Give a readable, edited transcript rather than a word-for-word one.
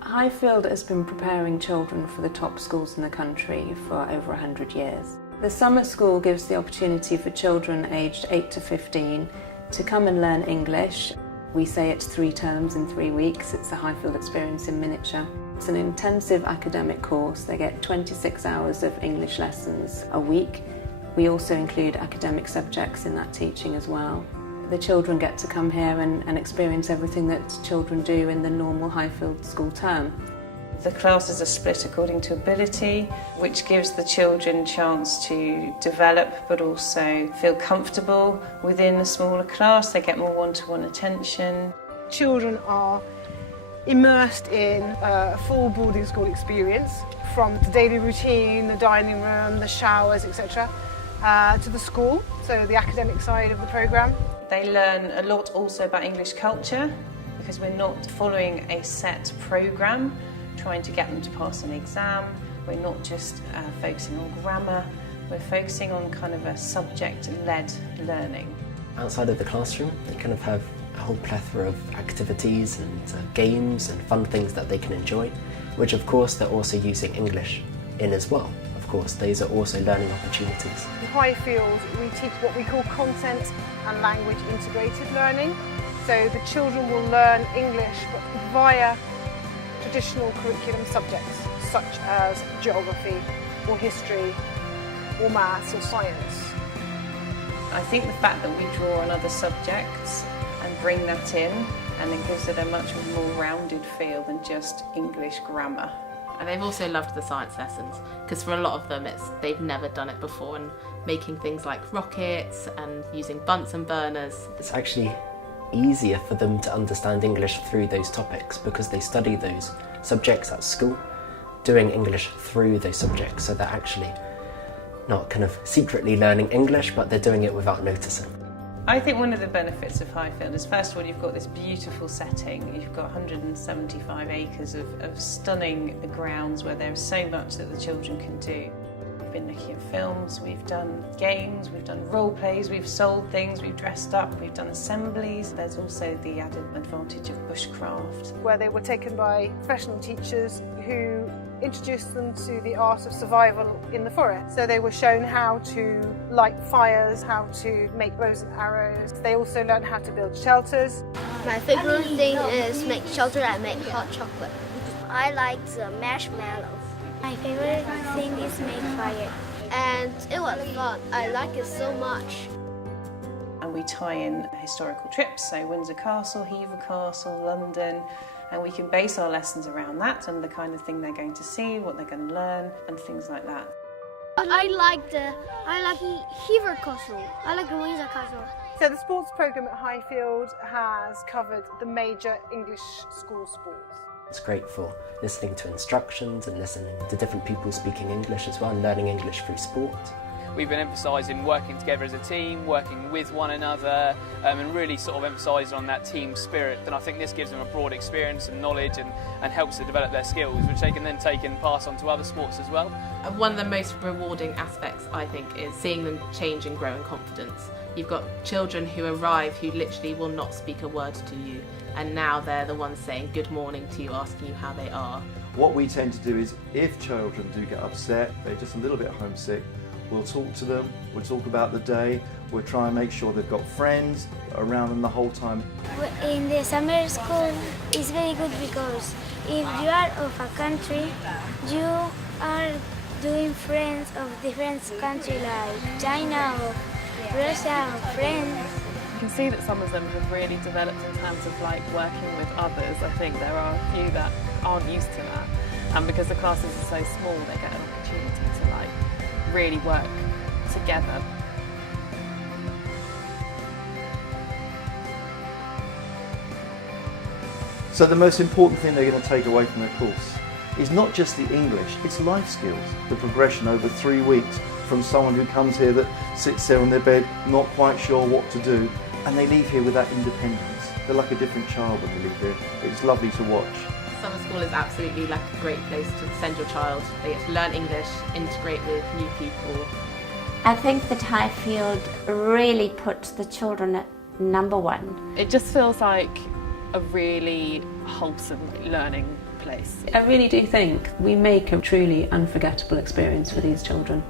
Highfield has been preparing children for the top schools in the country for over 100 years. The summer school gives the opportunity for children aged 8 to 15 to come and learn English. We say it's 3 terms in 3 weeks. It's the Highfield experience in miniature. It's an intensive academic course. They get 26 hours of English lessons a week. We also include academic subjects in that teaching as well. The children get to come here and experience everything that children do in the normal Highfield school term. The classes are split according to ability, which gives the children a chance to develop but also feel comfortable within a smaller class. They get more one-to-one attention. Children are immersed in a full boarding school experience, from the daily routine, the dining room, the showers, etc., to the school, so the academic side of the programme. They learn a lot also about English culture, because we're not following a set programme, trying to get them to pass an exam. We're not just focusing on grammar, we're focusing on kind of a subject-led learning. Outside of the classroom, they kind of have a whole plethora of activities and games and fun things that they can enjoy, which of course they're also using English in as well. Of course, these are also learning opportunities. In Highfield, we teach what we call content and language integrated learning. So the children will learn English but via traditional curriculum subjects such as geography or history or maths or science. I think the fact that we draw on other subjects and bring that in, and it gives it a much more rounded feel than just English grammar. And they've also loved the science lessons, because for a lot of them they've never done it before, and making things like rockets and using Bunsen burners. It's actually easier for them to understand English through those topics because they study those subjects at school, doing English through those subjects, so they're actually not kind of secretly learning English, but they're doing it without noticing. I think one of the benefits of Highfield is, first of all, you've got this beautiful setting. You've got 175 acres of stunning grounds where there's so much that the children can do. We've been looking at films, we've done games, we've done role plays, we've sold things, we've dressed up, we've done assemblies. There's also the added advantage of bushcraft, where they were taken by professional teachers who introduced them to the art of survival in the forest. So they were shown how to light fires, how to make bows and arrows. They also learned how to build shelters. My favorite thing is make shelter and make hot chocolate. I like the marshmallows. My favorite thing is make fire. And it was fun. I like it so much. And we tie in historical trips, so Windsor Castle, Hever Castle, London, and we can base our lessons around that and the kind of thing they're going to see, what they're going to learn, and things like that. I like Hever Castle. I like the Windsor Castle. So the sports programme at Highfield has covered the major English school sports. It's great for listening to instructions and listening to different people speaking English as well, and learning English through sport. We've been emphasising working together as a team, working with one another, and really sort of emphasising on that team spirit. And I think this gives them a broad experience and knowledge and helps to develop their skills, which they can then take and pass on to other sports as well. One of the most rewarding aspects, I think, is seeing them change and grow in confidence. You've got children who arrive who literally will not speak a word to you, and now they're the ones saying good morning to you, asking you how they are. What we tend to do is, if children do get upset, they're just a little bit homesick, we'll talk to them, we'll talk about the day, we'll try and make sure they've got friends around them the whole time. In the summer school, it's very good because if you are of a country, you are doing friends of different countries like China or Russia or France. You can see that some of them have really developed in terms of like working with others. I think there are a few that aren't used to that, and because the classes are so small, they get an opportunity to like really work together. So the most important thing they're going to take away from their course is not just the English, it's life skills. The progression over 3 weeks from someone who comes here that sits there on their bed, not quite sure what to do, and they leave here with that independence. They're like a different child when they leave here. It's lovely to watch. Summer school is absolutely like a great place to send your child. They get to learn English, integrate with new people. I think that Highfield really puts the children at number one. It just feels like a really wholesome learning place. I really do think we make a truly unforgettable experience for these children.